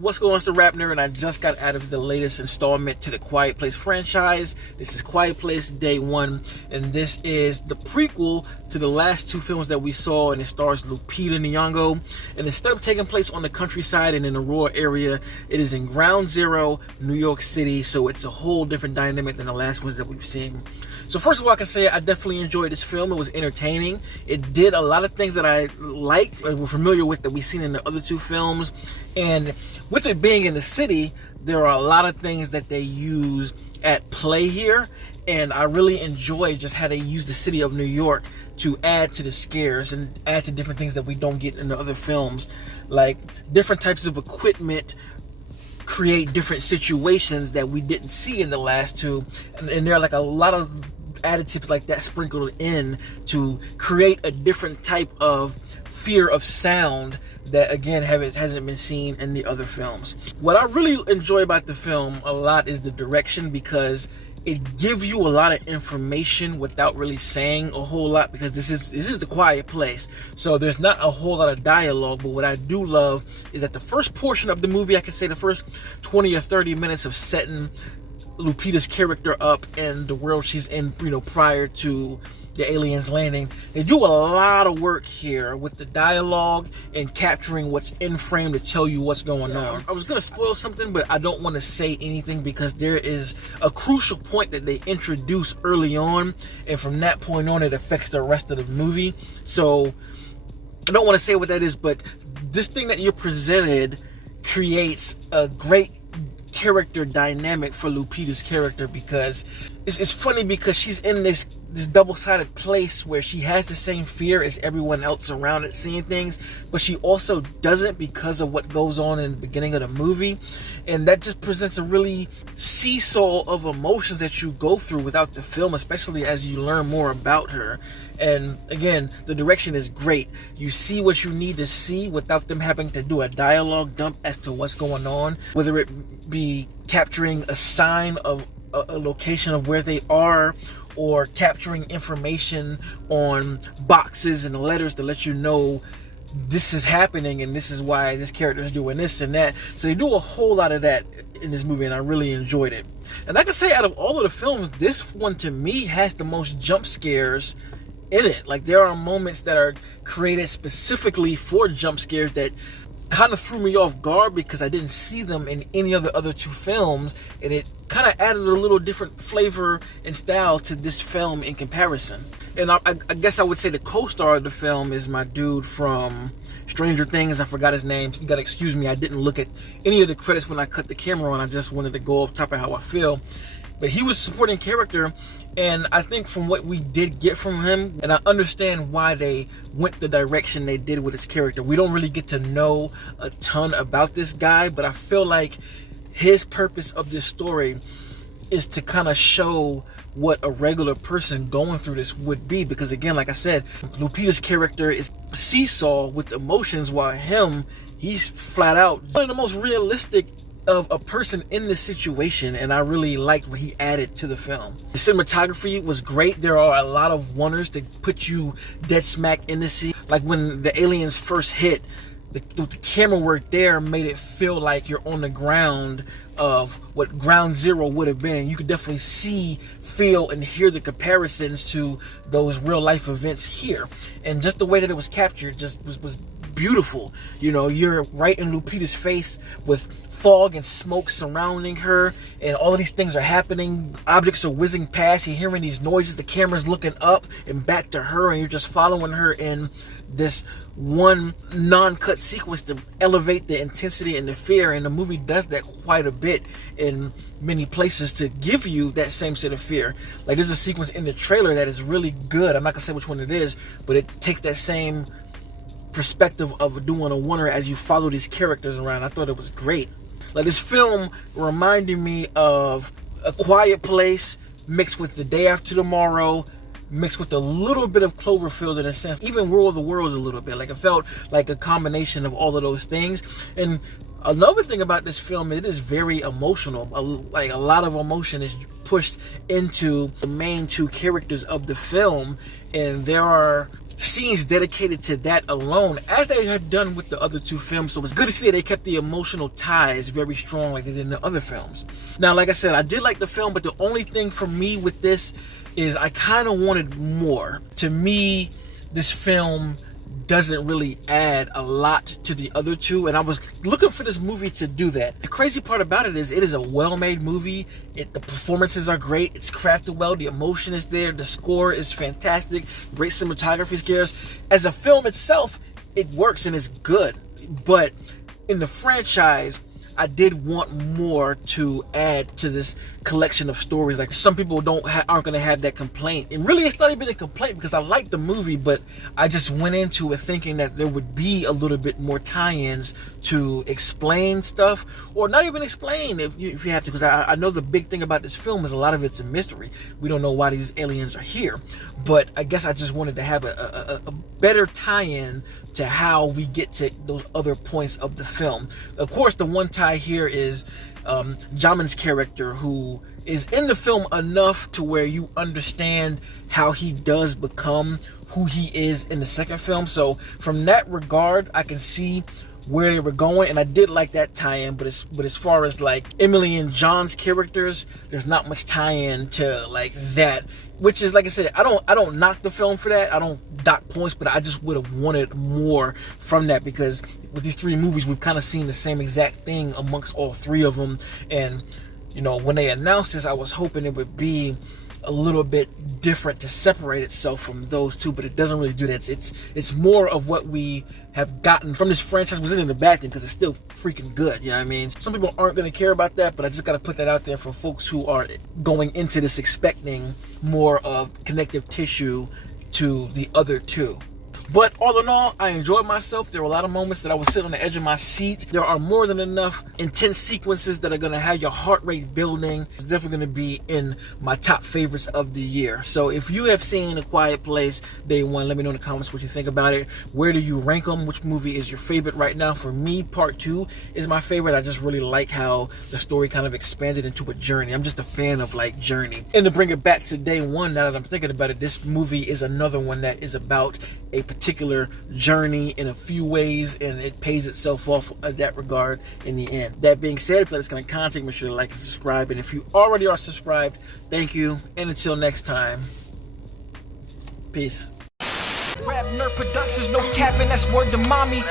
What's going on, it's the RapNerd, and I just got out of the latest installment to the Quiet Place franchise. This is Quiet Place Day 1, and this is the prequel to the last two films that we saw, and it stars Lupita Nyong'o. And instead of taking place on the countryside and in a rural area, it is in Ground Zero, New York City, so it's a whole different dynamic than the last ones that we've seen. So first of all, I can say I definitely enjoyed this film. It was entertaining. It did a lot of things that I liked and were familiar with that we've seen in the other two films. And with it being in the city, there are a lot of things that they use at play here. And I really enjoy just how they use the city of New York to add to the scares and add to different things that we don't get in the other films. Like different types of equipment create different situations that we didn't see in the last two. And there are like a lot of additives like that sprinkled in to create a different type of fear of sound that again hasn't been seen in the other films. What I really enjoy about the film a lot is the direction, because it gives you a lot of information without really saying a whole lot, because this is the Quiet Place, so there's not a whole lot of dialogue. But what I do love is that the first portion of the movie, I can say the first 20 or 30 minutes of setting Lupita's character up in the world she's in, prior to the aliens landing, they do a lot of work here with the dialogue and capturing what's in frame to tell you what's going on. I was gonna spoil something, but I don't want to say anything because there is a crucial point that they introduce early on, and from that point on it affects the rest of the movie. So I don't want to say what that is, but this thing that you're presented creates a great character dynamic for Lupita's character, because it's funny because she's in this double-sided place where she has the same fear as everyone else around it seeing things, but she also doesn't because of what goes on in the beginning of the movie. And that just presents a really seesaw of emotions that you go through without the film, especially as you learn more about her. And again, the direction is great. You see what you need to see without them having to do a dialogue dump as to what's going on, whether it be capturing a sign of a location of where they are, or capturing information on boxes and letters to let you know this is happening and this is why this character is doing this and that. So they do a whole lot of that in this movie, and I really enjoyed it. And I can say out of all of the films, this one to me has the most jump scares in it. Like, there are moments that are created specifically for jump scares that kind of threw me off guard because I didn't see them in any of the other two films, and it kind of added a little different flavor and style to this film in comparison. And I guess I would say the co-star of the film is my dude from Stranger Things. I forgot his name, so you gotta excuse me, I didn't look at any of the credits when I cut the camera on. I just wanted to go off top of how I feel. But he was a supporting character, and I think from what we did get from him, and I understand why they went the direction they did with his character. We don't really get to know a ton about this guy, but I feel like his purpose of this story is to kind of show what a regular person going through this would be. Because again, like I said, Lupita's character is seesaw with emotions, while he's flat out one of the most realistic of a person in this situation, and I really liked what he added to the film. The cinematography was great. There are a lot of wonders to put you dead smack in the scene. Like when the aliens first hit, the camera work there made it feel like you're on the ground of what Ground Zero would have been. You could definitely see, feel, and hear the comparisons to those real life events here. And just the way that it was captured just was beautiful. You're right in Lupita's face with fog and smoke surrounding her, and all of these things are happening. Objects are whizzing past. You're hearing these noises. The camera's looking up and back to her, and you're just following her in this one non-cut sequence to elevate the intensity and the fear. And the movie does that quite a bit in many places to give you that same sort of fear. Like, there's a sequence in the trailer that is really good. I'm not gonna say which one it is, but it takes that same perspective of doing a wonder as you follow these characters around. I thought it was great. Like, this film reminded me of A Quiet Place mixed with The Day After Tomorrow, mixed with a little bit of Cloverfield in a sense, even War of the Worlds a little bit. Like, it felt like a combination of all of those things. And another thing about this film, it is very emotional. Like, a lot of emotion is pushed into the main two characters of the film, and there are scenes dedicated to that alone, as they had done with the other two films. So it's good to see that they kept the emotional ties very strong like they did in the other films. Now, like I said, I did like the film, but the only thing for me with this is I kind of wanted more. To me, this film doesn't really add a lot to the other two, and I was looking for this movie to do that. The crazy part about it is a well-made movie. The performances are great, it's crafted well, the emotion is there, the score is fantastic, great cinematography skills. As a film itself, it works and it's good, but in the franchise, I did want more to add to this collection of stories. Like, some people aren't going to have that complaint, and really it's not even a complaint because I like the movie, but I just went into it thinking that there would be a little bit more tie-ins to explain stuff, or not even explain if you have to, because I know the big thing about this film is a lot of it's a mystery. We don't know why these aliens are here, but I guess I just wanted to have a better tie-in to how we get to those other points of the film. Of course, the one tie here is Jamin's character, who is in the film enough to where you understand how he does become who he is in the second film. So from that regard, I can see where they were going, and I did like that tie-in. But as far as like Emily and John's characters, there's not much tie-in to like that, which is, like I said, I don't knock the film for that. I don't dock points, but I just would have wanted more from that, because with these three movies, we've kind of seen the same exact thing amongst all three of them. And you know, when they announced this, I was hoping it would be a little bit different to separate itself from those two, but it doesn't really do that. It's more of what we have gotten from this franchise, which isn't a bad thing because it's still freaking good, you know what I mean? Some people aren't going to care about that, but I just got to put that out there for folks who are going into this expecting more of connective tissue to the other two. But all in all, I enjoyed myself. There were a lot of moments that I was sitting on the edge of my seat. There are more than enough intense sequences that are going to have your heart rate building. It's definitely going to be in my top favorites of the year. So if you have seen A Quiet Place Day One, let me know in the comments what you think about it. Where do you rank them? Which movie is your favorite right now? For me, Part 2 is my favorite. I just really like how the story kind of expanded into a journey. I'm just a fan of like journey. And to bring it back to Day One, now that I'm thinking about it, this movie is another one that is about a particular journey in a few ways, and it pays itself off in that regard in the end. That being said, if that's kind of content, make sure to like and subscribe. And if you already are subscribed, thank you. And until next time, peace. RapNerd Productions, no capping, that's word to mommy.